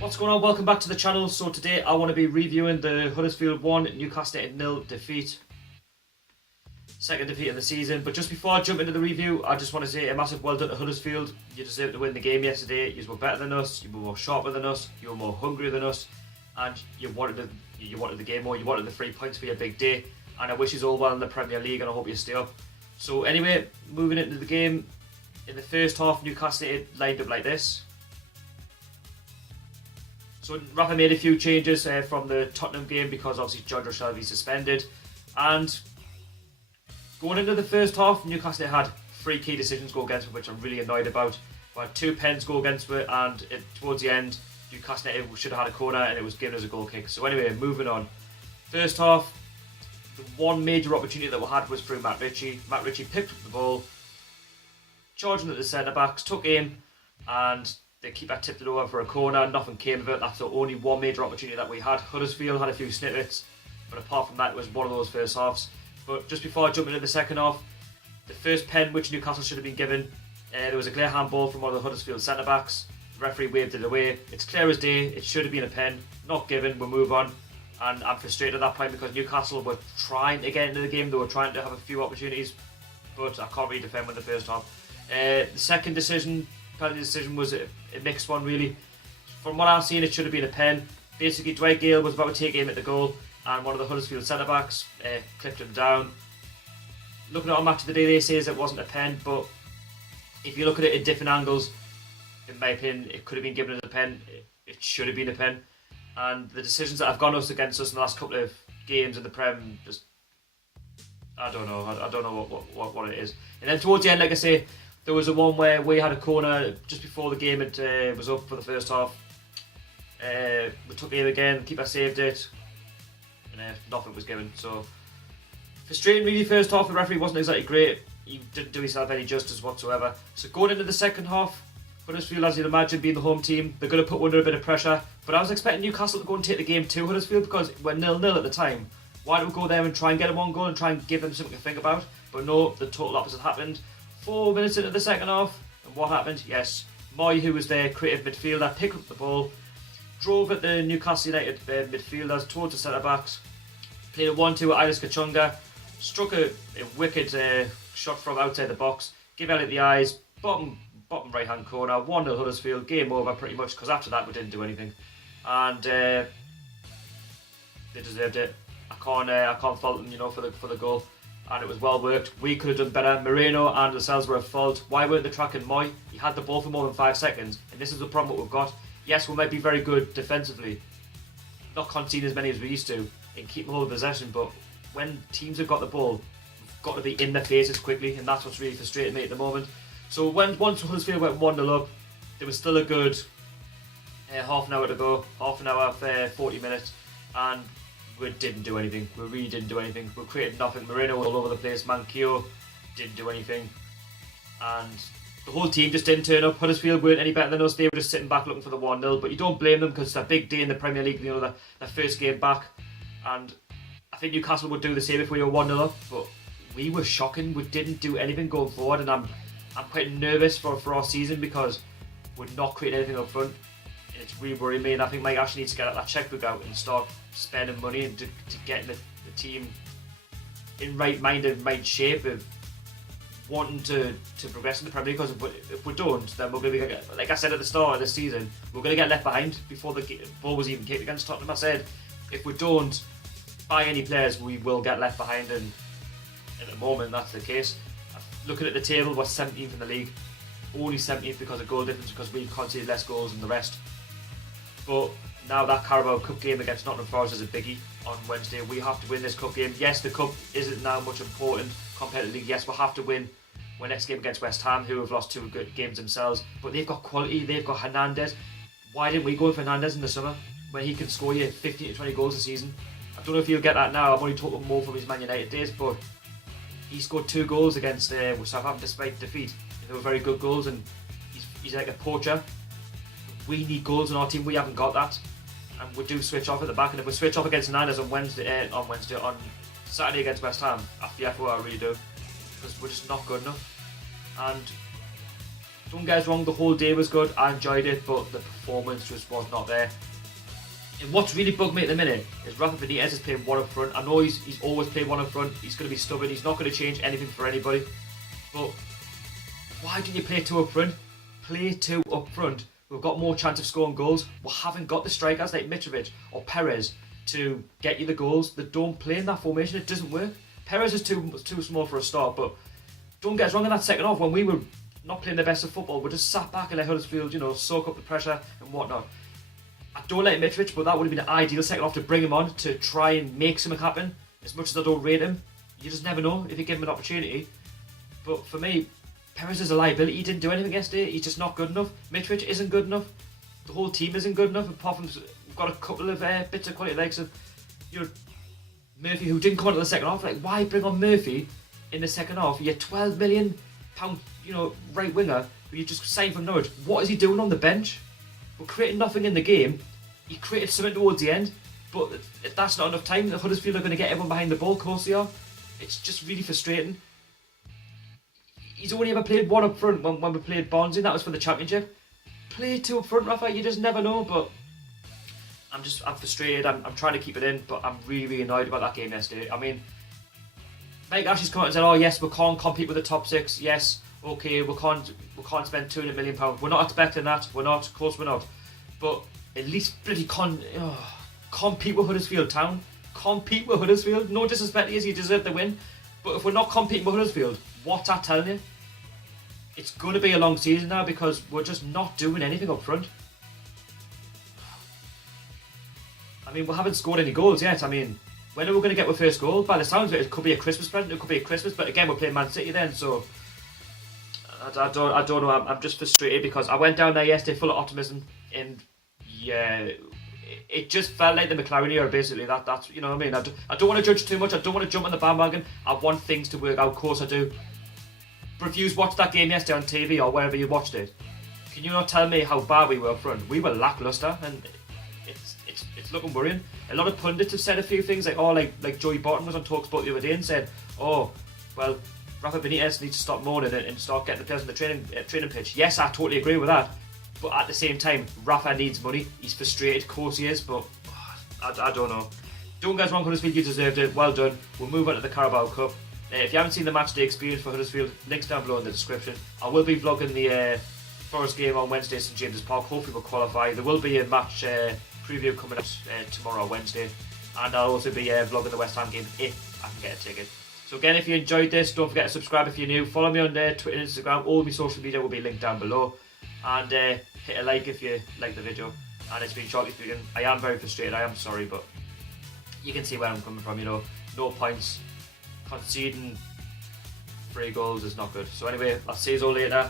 What's going on? Welcome back to the channel. So today I want to be reviewing the Huddersfield 1, Newcastle United 0 defeat. Second defeat of the season. But just before I jump into the review, I just want to say a massive well done to Huddersfield. You deserved to win the game yesterday. You were better than us, you were more sharper than us, you were more hungry than us, and you wanted the game more, you wanted the 3 points for your big day. And I wish you all well in the Premier League and I hope you stay up. So anyway, moving into the game, in the first half Newcastle United lined up like this. So Rafa made a few changes from the Tottenham game because obviously Jodra Shelby suspended. And going into the first half, Newcastle had 3 key decisions go against me, which I'm really annoyed about. We had 2 pens go against me, and towards the end, Newcastle United should have had a corner and it was given as a goal kick. So anyway, moving on. First half, the one major opportunity that we had was through Matt Ritchie. Matt Ritchie picked up the ball, charging at the centre-backs, took aim, and the keeper tipped it over for a corner. Nothing came of it. That's the only one major opportunity that we had. Huddersfield had a few snippets, but apart from that, it was one of those first halves. But just before I jump into the second half, the first pen which Newcastle should have been given, there was a clear handball from one of the Huddersfield centre-backs. The referee waved it away. It's clear as day. It should have been a pen. Not given. We'll move on. And I'm frustrated at that point because Newcastle were trying to get into the game. They were trying to have a few opportunities, but I can't really defend with the first half. The second penalty decision was a mixed one really. From what I've seen, it should have been a pen. Basically, Dwight Gale was about to take aim at the goal, and one of the Huddersfield centre-backs clipped him down. Looking at our match of the day, they say it wasn't a pen, but if you look at it at different angles, in my opinion, it could have been given as a pen. It should have been a pen. And the decisions that have gone against us in the last couple of games in the Prem, just I don't know. I don't know what it is. And then towards the end, like I say, there was a one where we had a corner just before the game. It was up for the first half. We took aim again. Keeper saved it, and nothing was given. So frustrating, really. First half, the referee wasn't exactly great. He didn't do himself any justice whatsoever. So going into the second half, Huddersfield, as you'd imagine, being the home team, they're going to put under a bit of pressure. But I was expecting Newcastle to go and take the game to Huddersfield because we're 0-0 at the time. Why don't we go there and try and get them one goal and try and give them something to think about? But no, the total opposite happened. 4 minutes into the second half, and what happened? Yes, Mooy, who was their creative midfielder, picked up the ball, drove at the Newcastle United midfielders towards the centre-backs, played a 1-2 at Iris Kachunga, struck a wicked shot from outside the box, gave Elliot the eyes, bottom right-hand corner, 1-0 Huddersfield, game over pretty much, because after that we didn't do anything. And they deserved it. I can't fault them, for the goal. And it was well worked. We could have done better. Moreno and Lascelles were at fault. Why weren't they tracking Mooy? He had the ball for more than 5 seconds, and this is the problem that we've got. Yes, we might be very good defensively, not conceding as many as we used to, and keeping hold of possession, but when teams have got the ball, we've got to be in their faces quickly, and that's what's really frustrating me at the moment. So once Huddersfield went 1-0 up, there was still a good half an hour to go, 40 minutes, and we didn't do anything. We really didn't do anything. We created nothing. Moreno was all over the place. Manquillo didn't do anything. And the whole team just didn't turn up. Huddersfield weren't any better than us. They were just sitting back looking for the 1-0. But you don't blame them because it's a big day in the Premier League, their first game back. And I think Newcastle would do the same if we were 1-0 up. But we were shocking. We didn't do anything going forward. And I'm quite nervous for our season because we're not creating anything up front. It's really worrying me, and I think Mike actually needs to get that checkbook out and start spending money and to get the team in right mind and right shape of wanting to progress in the Premier League. Because if we don't, then we're going to get, like I said at the start of this season, we're going to get left behind before the ball was even kicked against Tottenham. I said, if we don't buy any players, we will get left behind, and at the moment that's the case. Looking at the table, we're 17th in the league. Only 17th because of goal difference, because we've conceded less goals than the rest. But now that Carabao Cup game against Nottingham Forest is a biggie on Wednesday. We have to win this cup game. Yes, the cup isn't now much important compared to the league. Yes, we'll have to win our next game against West Ham, who have lost 2 good games themselves. But they've got quality. They've got Hernandez. Why didn't we go with Hernandez in the summer when he can score you 15 to 20 goals a season? I don't know if you'll get that now. I'm only talking more from his Man United days, but he scored 2 goals against Southampton despite defeat. They were very good goals, and he's like a poacher. We need goals in our team. We haven't got that, and we do switch off at the back. And if we switch off against Hernandez on Saturday against West Ham, I fear for what I really do, because we're just not good enough. And Don't get us wrong, the whole day was good. I enjoyed it, but the performance just was not there. And what's really bugged me at the minute is Rafa Benitez is playing one up front. I know he's always played one up front. He's going to be stubborn. He's not going to change anything for anybody. But why didn't you play 2 up front? Play 2 up front. We've got more chance of scoring goals. We haven't got the strikers like Mitrovic or Perez to get you the goals. They don't play in that formation. It doesn't work. Perez is too small for a start, but don't get us wrong, in that second half when we were not playing the best of football, we just sat back and let Huddersfield, soak up the pressure and whatnot. I don't like Mitrovic, but that would have been an ideal second half to bring him on to try and make something happen. As much as I don't rate him, you just never know if you give him an opportunity. But for me, Perez is a liability. He didn't do anything yesterday. He's just not good enough. Mitrovic isn't good enough. The whole team isn't good enough. Apart from we've got a couple of bits of quality, like Murphy, who didn't come into the second half. Like, why bring on Murphy in the second half? You're £12 million, right winger who you just signed from Norwich. What is he doing on the bench? We're creating nothing in the game. He created something towards the end, but if that's not enough time, the Huddersfield are going to get everyone behind the ball. Of course they are. It's just really frustrating. He's only ever played 1 up front when we played Barnsley, and that was for the Championship. Play 2 up front, Rafa. You just never know. But I'm frustrated. I'm trying to keep it in, but I'm really, really annoyed about that game yesterday. I mean, Mike Ashley's come out and said, "Oh yes, we can't compete with the top 6. Yes, okay, we can't spend £200 million. We're not expecting that. We're not. Of course, we're not. But at least bloody compete with Huddersfield Town. Compete with Huddersfield. No disrespect to you deserve the win. But if we're not competing with Huddersfield, what's that telling you? It's going to be a long season now because we're just not doing anything up front. I mean, we haven't scored any goals yet. I mean, when are we going to get our first goal? By the sounds of it, it could be a Christmas present. It could be a Christmas, but again, we're playing Man City then, so I don't know. I'm just frustrated because I went down there yesterday full of optimism, and yeah, it just felt like the McLaren era. Basically, that's you know what I mean. I don't want to judge too much. I don't want to jump on the bandwagon. I want things to work out. Of course, I do. But if you watched that game yesterday on TV or wherever you watched it, can you not tell me how bad we were up front? We were lacklustre, and it's looking worrying. A lot of pundits have said a few things like Joey Barton was on TalkSport the other day and said, "Oh, well, Rafa Benitez needs to stop moaning and start getting the players on the training pitch." Yes, I totally agree with that. But at the same time, Rafa needs money. He's frustrated, of course he is, but I don't know. Don't get us wrong, Huddersfield, you deserved it. Well done. We'll move on to the Carabao Cup. If you haven't seen the match day experience for Huddersfield, links down below in the description. I will be vlogging the Forest game on Wednesday at St James's Park. Hopefully we'll qualify. There will be a match preview coming up tomorrow, Wednesday. And I'll also be vlogging the West Ham game if I can get a ticket. So again, if you enjoyed this, don't forget to subscribe if you're new. Follow me on Twitter and Instagram. All my social media will be linked down below. And hit a like if you like the video. And it's been shortly speaking. I am very frustrated. I am sorry, but you can see where I'm coming from. No points. Conceding 3 goals is not good. So anyway, I'll see you all later.